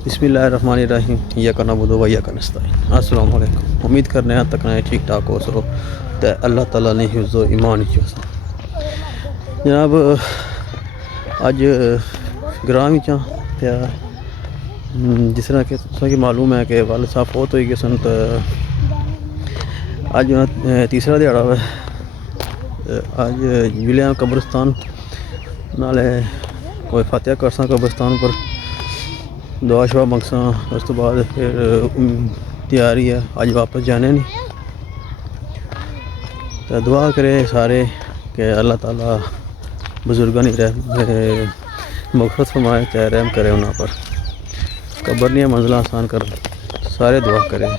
बिस्मिल्लाहिर्रहमानिर्रहीम इय्याका नअबुदु व इय्याका नस्तईन। अस्सलाम वालेकुम। उम्मीद करने हैं तक ठीक ठाक हो सो तो अल्लाह ताला ने हिफ्ज़ो ईमान चो जनाब अज ग्रां विच ते जिस तरह कि तुसेंगी मालूम है कि वालिद साहब फौत हो गए सन तो अज तीसरा दिहाड़ा है। अज जिले कब्रिस्तान नाले कोई फातिहा करसा कब्रिस्तान पर दुआ शुआ मंगसा उस तो बाद फिर तैयारी है अज वापस जाने नहीं तो दुआ करे सारे कि अल्लाह ताला बुजुर्गों ने मग़फ़िरत फरमाए चाहे रहम करे उन्होंने पर कब्र नहीं मंजिल आसान कर सारे दुआ करें।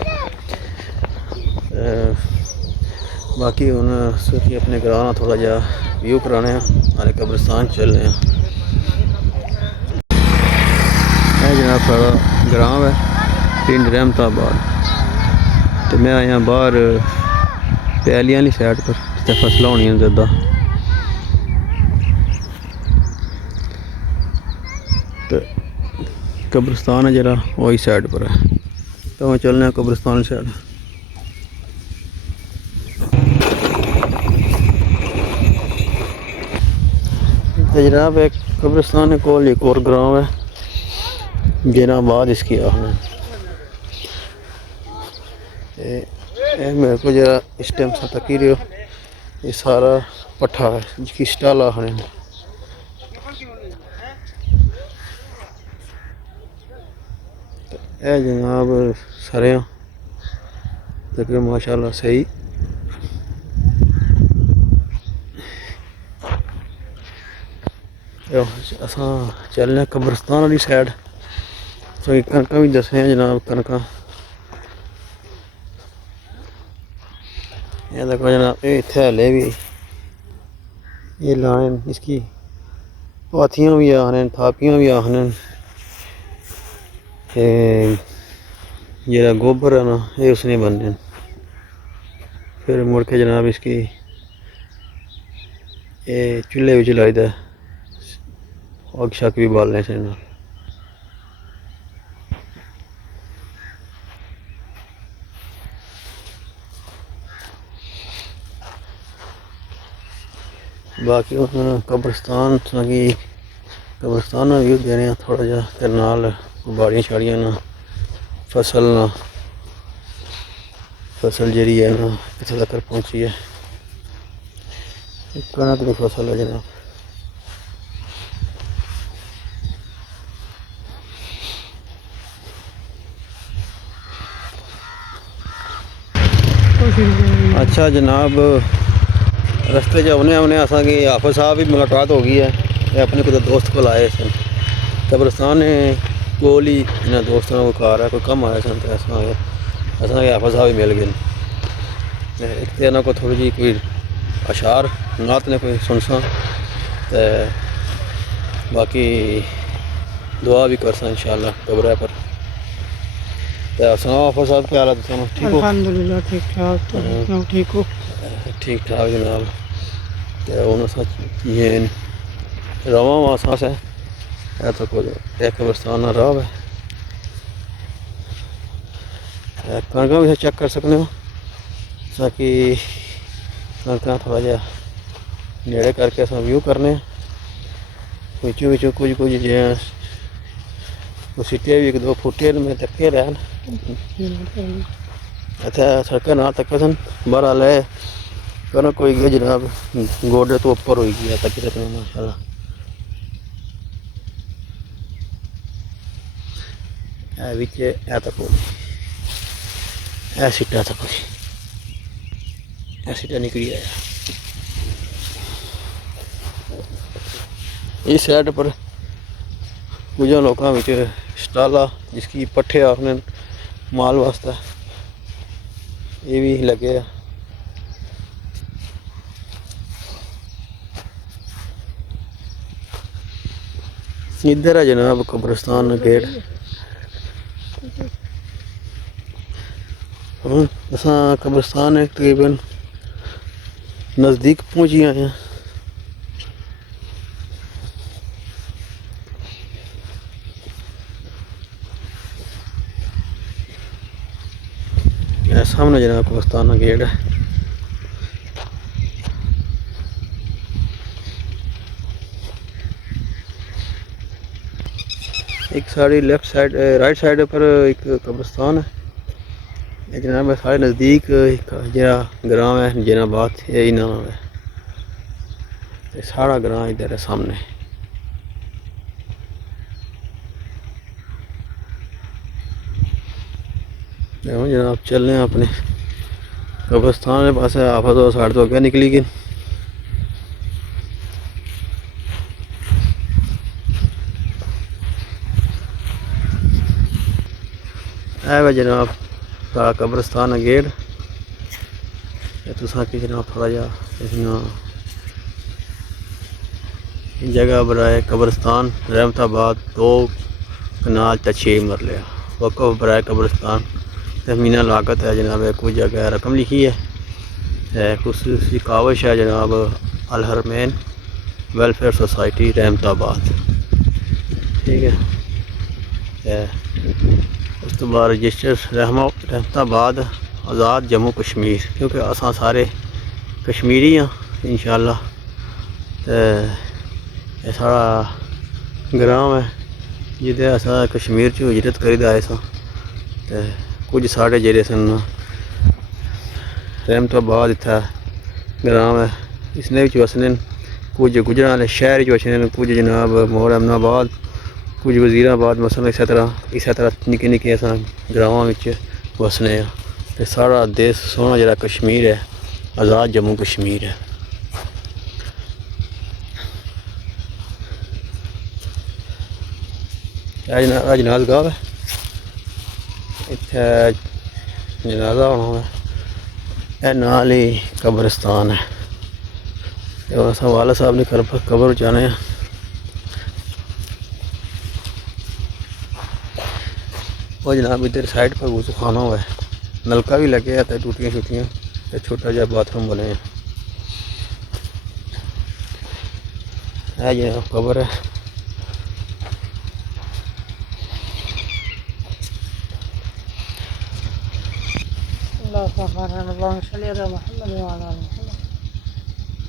बाकी हूँ सोची अपने ग्रां थोड़ा जहा व्यू कराने नाले कब्रिस्तान चलने जनाब सारा ग्रां है पिंड रहमताबाद तो मैं आया बाहर पैलियां वाली साइड पर जिते फसल होनी ज़्यादा तो कब्रिस्तान है जरा वही साइड पर है तो हम चलने कब्रिस्तान साइड। तो जनाब एक कब्रिस्तान को एक और ग्राम है जनाबाद इसकी आहना मेरे को जरा इस टाइम सा तकी रहो ये सारा पट्ठा है जिसकी स्टाल आहने ए जनाब सरें तकरीबन माशाल्लाह सही असा चलने कब्रिस्तान वाली साइड तो कनक भी दसने जनाब कनक ये देखो जनाब ये इत्थे हले भी ये लाने इसकी पाथियां भी आखने थापियां भी आखने जरा गोबर है ना ये उसने बनने फिर मुड़ के जनाब इसकी ये चूल्हे भी चलाई दा अग शक भी बालने से ना बाकी कब्रिस्तान की कब्रिस्तान व्यू देने थोड़ा जा नाल बाड़ियां शाड़ियां ना फसल जी है ना इतने तक पहुंची है कनक की फसल है जनाब। अच्छा जनाब रस्ते आने आने असा की हाफिज साहब भी मुलाकात हो गई है अपने कुछ दोस्त को आए सन कब्रिस्तान कोल ही इन्होंने दोस्तों को कार है कोई कम आया सन तो असा हाफिज साहब भी मिल गए एक तो इन्होंने को थोड़ी जी कोई अशार नात ने कोई सुनसा तो बाकी दुआ भी करसा इंशाअल्लाह कब्र पर। तो सुनाओ हाफिज साहब क्या हाल है ठीक हो? अल्हम्दुलिल्लाह ठीक ठाक ठीक हो? ठीक ठाक जनाब तो हूँ ये रवा वहाँ सांस है तो कुछ एक कब्रिस्तान राह है कनक भी चेक कर सकते हो ताकि कनक थोड़ा जहा नेड़े करके अस व्यू करने बिचों बिचों कुछ कुछ जो सिट्टे भी एक दो फुटे में तके रहन इतना सड़क ना तक सन बहरहाल है कनक कोई गई जनाब गोडे तो ऊपर हो गई तक माशाल्लाह सीटा तक सीटा निकली आया इस साइड पर कुछ लोगों स्टाला जिसकी पट्ठे आखने माल वास्ते ये भी लगे इधर है जनाब कब्रिस्तान गेट असा कब्रिस्तान है तकरीबन नज़दीक पहुँच गए हैं सामने जनाब कब्रिस्तान का गेट है। एक sari left side right side पर एक कब्रिस्तान है। ये जनाब सारे नज़दीक जरा ग्राम है जनाबाद, यही नाम है। ये सारा ग्राम इधर है सामने। जनाब चल रहे हैं अपने कब्रिस्तान के पास। आफत और साइड तो क्या निकली गई। है जनाब सारा कब्रिस्तान गेट। तुसा कि जनाब थोड़ा जा जगह बराए कब्रिस्तान रहमताबाद 2 कनाल 6 मरले वक़फ़ बराए कब्रिस्तान ज़मीना लागत है जनाब। कोई जगह रकम लिखी है खुसूसी कावश है जनाब अल हरमैन वेलफेयर सोसाइटी रहमताबाद, ठीक है। उस तो बाद रजिस्टर रहमताबाद आज़ाद जम्मू कश्मीर, क्योंकि असां सारे कश्मीरी हाँ इंशाअल्लाह। तो ये सारा ग्राम है जिदे असा कश्मीर च हिजरत करी आए सां। ते कुछ साढ़े जेह्ड़े सन रहमताबाद इत्थै ग्राम है इसने बिच वसने न। कुछ गुजरां वाले शहर च वसने न, कुछ जनाब मोड़ अमनाबाद, कुछ वजीराबाद मसलन। इस तरह निक्के निक्के असां ग्रामां विच वसने आं। ते साढ़ा देश सोहना जेह्ड़ा कश्मीर है आज़ाद जम्मू कश्मीर है। जनाज़ गाह है इत्थै जनाजा होना है। नाल ही कब्रिस्तान है। और अस वाला साहब ने कब्र जाने हैं। और जनाब इधर साइड पर वज़ू खाना हुआ है, नलका भी लगे है, टूटियाँ छुटियाँ, छोटा जहा बाथरूम बने हैं। जनाब कब्र है।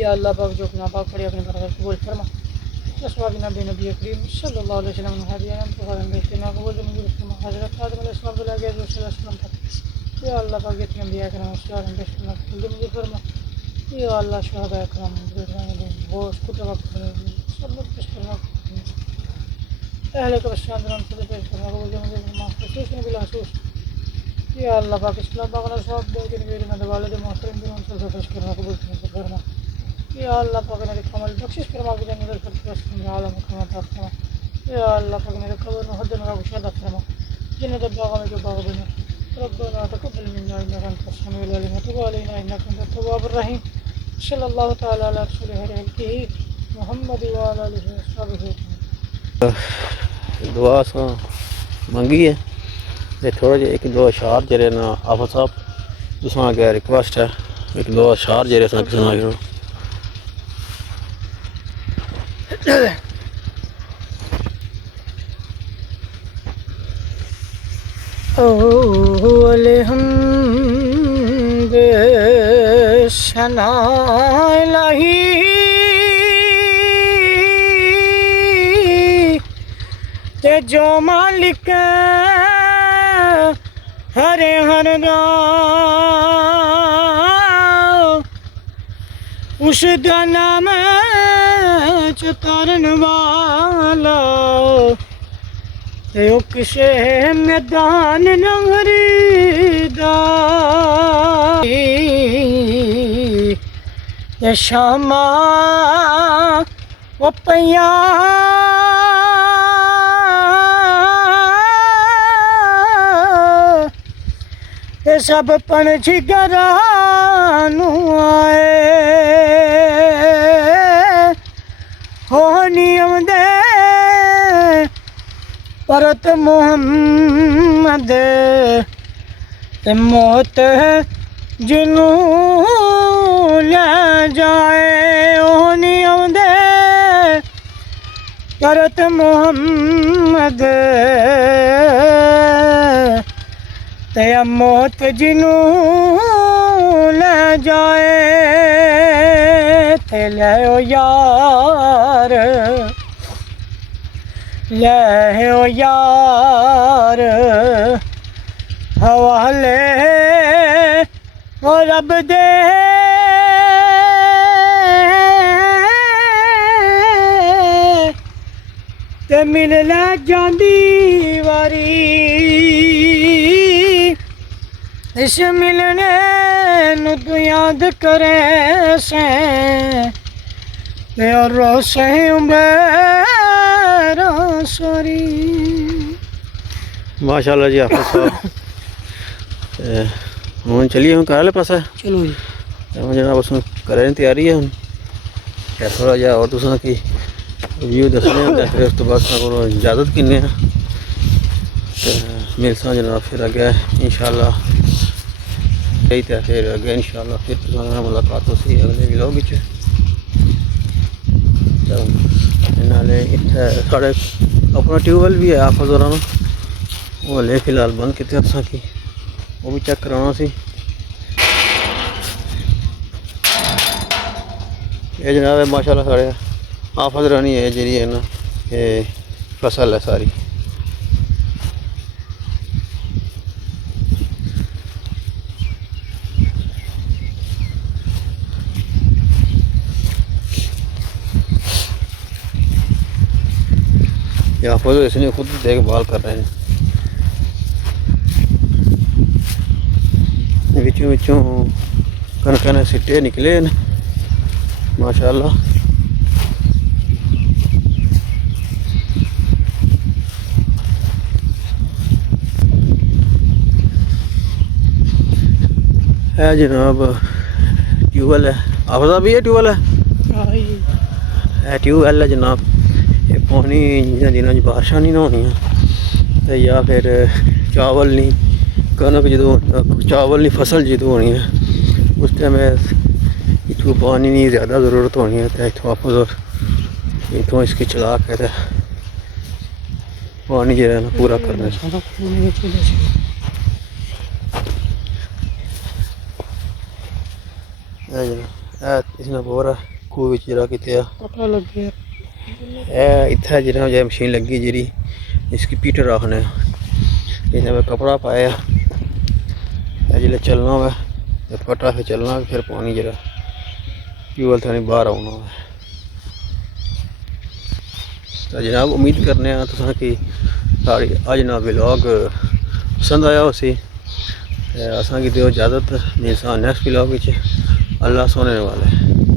या अल्लाह पाक जो अपना पाक पड़े अपने बरकत कबूल फरमा। असवाब नबी नबी करीम सल्लल्लाहु अलैहि वसल्लम हदियान फरमान बेहतरीन कबूल मंजूर फरमा। हज़रत आदम अलैहिस्सलाम तक या अल्लाह पाक जितने अंबिया करम सलाम बेहतरीन कबूल मंजूर फरमा। या अल्लाह शहदा करम बुजुर्गान वो कुतुब सब पेश करना। अहले कब्रिस्तान दरम से पेश करना कबूल मंजूर फरमा। खुसूस में बिला खुसूस या अल्लाह पाक इस्लाम पाक ने सब दे के मेरे नद वाले दे मोहतरम दरम से पेश करना कबूल फरमा। या अल्लाह पाक ने कमल बख्शिश फरमा के जन्नत फरमास में आलम कमा फरमा। या अल्लाह पाक ने कब्र में हद में शादा फरमा जन्नत बाग में जो बाग बने। रब्बना तक़ब्बल मिन्ना इन्नका अंतस समीउल अलीम व तुब अलैना इन्नका अंतत तव्वाबुर रहीम। सल्लल्लाहु तआला अला रसूलिही मुहम्मद व अला आलिहि व अस्हाबिही। दुआ सा मंगी है ते थोड़ा जिहा एक दो अशार जेह्ड़े ना आफत साहब तुसां अग्गें रिक्वेस्ट है एक दो अशार जेह्ड़े सुना करो। अलहम्द सनाए लाही ते जो मालिक हरे हर उसदा नाम च तरन वाला ते ओ किसे मैदान नंगरी दा ते शामा ओ पया ते सब पंछी घरां नूं आए हो नी आउंदे परत मुहम्मद ते मौत जिनू ले जाए ओ नी आउंदे परत मुहम्मद ते मौत जिनू ले जाए ते ले ओ यार ले ओ यार हवाले ओ रब दे ते मिल ले जांदी वारी इस मिलने नू तू याद करे से ते रोसे उम्र सारी। माशाल्लाह जी हाफिज साहब हूँ चलिए हम कर ले पासा चलो जी हम जनाब उस करें तैयारी है हम क्या थोड़ा जहा और तुसा की व्यू दसने फिर उस तो बाद को इजाज़त किन्ने मिलसा जनाब फिर अगे इंशाल्लाह फिर अगे इंशाल्लाह फिर मुलाकात होसी अगले व्लॉग विच नाले इत्थे साढ़े अपना ट्यूबवेल भी है हाफिज होरां दा वो हले फिलहाल बंद किते असां की वो भी चेक कराना सी ये जनाब माशाल्लाह साढ़े हाफिज रानी है जी है ना ये फसल है सारी या हाफिज इसने खुद देखभाल कर रहे हैं विचों विचों कनक ने सिट्टे निकले न माशाल्लाह है जनाब ट्यूबवेल है हाफिज़ा भी है ट्यूबवेल है ट्यूबवेल है जनाब ये पानी जिन्हें दिनों बारिशां नहीं होनी तो या फिर चावल नहीं कनक जो चावल नहीं फसल जो होनी है उस टाइम इतों पानी की ज़्यादा ज़रूरत होनी है तो इतों आप इतों इसकी चला के पानी जो है ना पूरा करना इसने पूरा खूह जरा कितने इतना जरा जो मशीन लगी जी इसकी पीटर आखने इसने मैं कपड़ा पाया जिसले चलना हो फटा फिर चलना फिर पानी जरा ट्यूबवेल थानी बाहर आना हो तो जनाब उम्मीद करने तुसा कि साड़ी अज ना व्लॉग पसंद आया उसी असा की दो इजाज़त मिलसा नेक्स्ट व्लॉग अल्लाह सोने वाले।